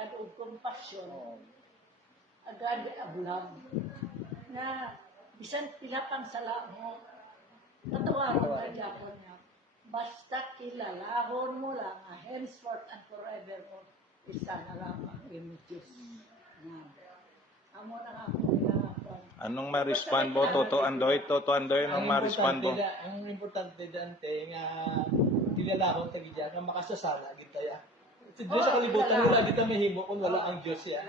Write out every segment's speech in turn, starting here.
agad o kompasyon, agad ablam, na bisan pila pang sala mo, natawaran ka Japon niya. Basta kilalahon mo lang, henceforth and forever mo, isa na lang ang imong Diyos. Amo na ako Anong ma-respond mo? Toto Andoy, anong ma-respond mo? Ang importante dante nga kilalahon ta gid nga makasasala gid tayo. Si Diyos sa kalibutan wala dito mahimo kung wala ang Diyos siya.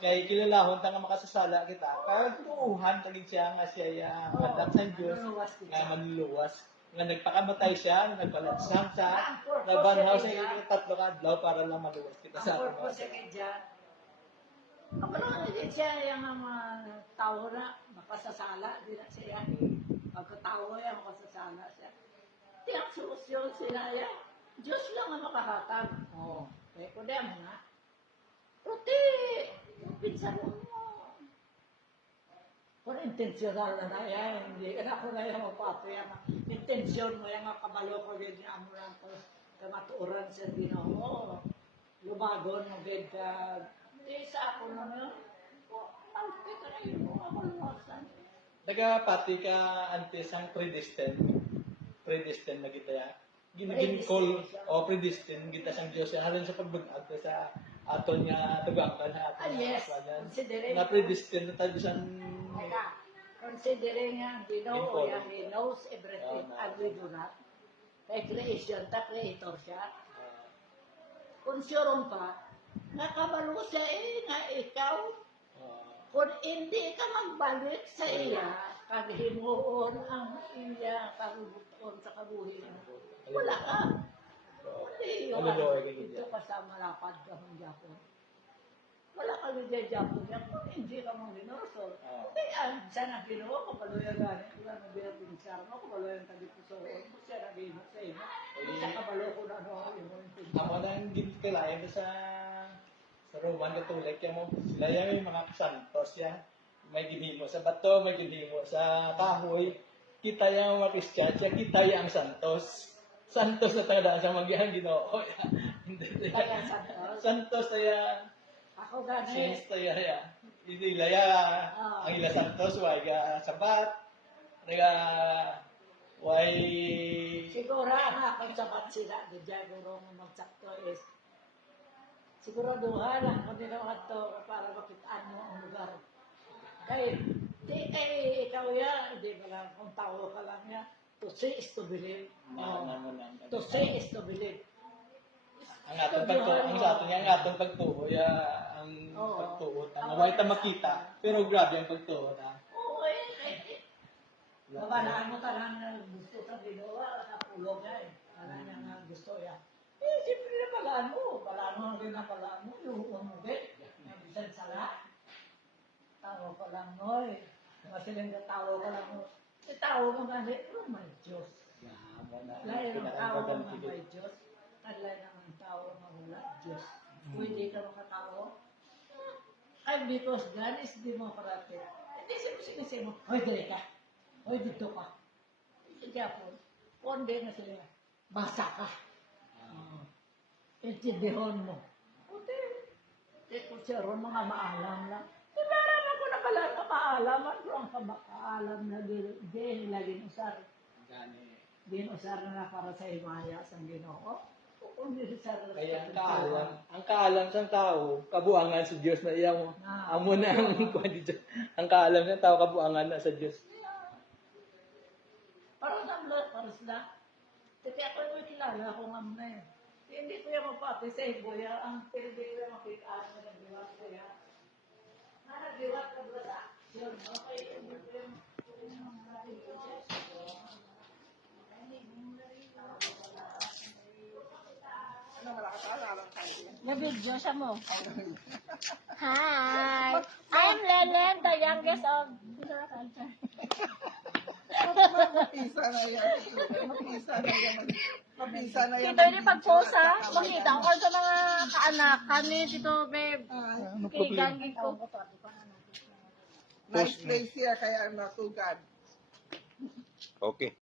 Kay kilalahon ta nga makasasala kita. Kaya tuuhan ta gid siya nga siya anak ng Diyos nga manluluwas. Nga nagpakamatay siya, nagpalansang siya, nagbanhaw sa tatlo ka adlaw para lang maluwas kita sa ang purpose kay Diyan. Ako lang din siya yung mga tao na makasasala, di na siya. Pagkatao yan, makasasala siya. Tiyang solusyon sila yan. Diyos lang ang makahatag. Oo. Kaya ko din mo na. Puti! Yung pinsan mo. Kung intensyonal na yan, hindi ka na ako na yung mapato yan. Intensyon mo yung kabalo ko din na mo lang ko kamatuuran sa Ginoo. Lumagon mo din ka. Hindi sa ako naman. Ang kita na yun mo ako lumasan. Nagapati ka antes ang predestined. Predestined na kita ya. Gin-call o predestined kita sang Dios halin sa pagbag-ag sa aton nga tugangkan sa aton. Yes. Considering Na predestined na tayo sang considering ang Ginoo, He knows everything and we do not. Kay creation, creator siya. Kung sure pa, nakabalo siya nga ikaw. Kung hindi ka magbalik sa iya, kaghimuon ang iya karubuton sa kabuhi. Wala ka. Hindi yun. Ito ka sa malapad ka ng Japon. Wala ka ng Japon yan. Kung hindi ka mong ginorso. Hindi, siya na ginawa ko, paloyan ganit. Wala nang binatinsar mo, paloyan ka dito sa oon. Siya na ginawa sa iyo. Siya kabalo ko na ako nang gintilayan sa Roman Catholic yan mo. Sila yan yung mga santos yan. May ginhimo sa bato, may ginhimo sa kahoy. Kita yung mga Christian siya, kita yung santos. Santos na tayo sa magyang Ginoo. Santos tayo. Ako gani. Saints tayo ya. Ilaya ang ila santos way ga sabat. Nga way Siguro ang akong sabat sila, di siguro magsakto is siguraduhan lang kung di naman ito para makitaan mo ang lugar. Kahit, ikaw yan, hindi ka lang, kung tao ka lang yan, to see is to believe. To see is to believe. ang atong pagtuo, ang sa aton nga atong pagtuo ya ang pagtuo ta. Naway ta makita, pero grabe ang pagtuo ta. Oo, mabalaan mo talang na gusto sa ginawa, sa pulog yan. Talang nga gusto yan. Siyempre na balaan mo. Balaan mo hanggang na balaan mo. Yung umugit. Bisan sala. Tao ka lang mo eh. Masilang na tao ka lang mo. Tao mo nga rin. Oh my Diyos. Lain ang tao nga may Diyos. Lain ang tao nga wala Diyos. Pwede ka mga tao. And because God is democratic. Hindi sinisip mo. Hoy, dali ka. Hoy, dito ka. Kaya po. Konde na sila. Basa ka. Intindihon mo. Puti. Kung siya ron mga maalam lang. Tibaran ako na pala na maalaman ko ang kamakaalam na di nila ginusar. Ginusar na para sa himaya sa Ginoo. Kung ginusar na Kaya ang kaalam sa tao, kabuangan sa Dios na iya mo. Amo na ang kaalam sa tao, kabuangan na sa Dios. Para sila. Kasi ako yung kilala akong amna eh. Hindi ko yung magpapay sa iboya. Ang hindi ko yung makitaan na nag-iwat ko yan. Nag-iwat ka ba sa action? Okay, hindi ko yung Na-video siya mo. Hi! I'm Lelen, the youngest of... Mapisa na yan. Tito, ini pag-post ha. Makita ko sa mga kaanakan ni Tito Babe. Kay gangin ko. Nice place here kaya matugad. Okay.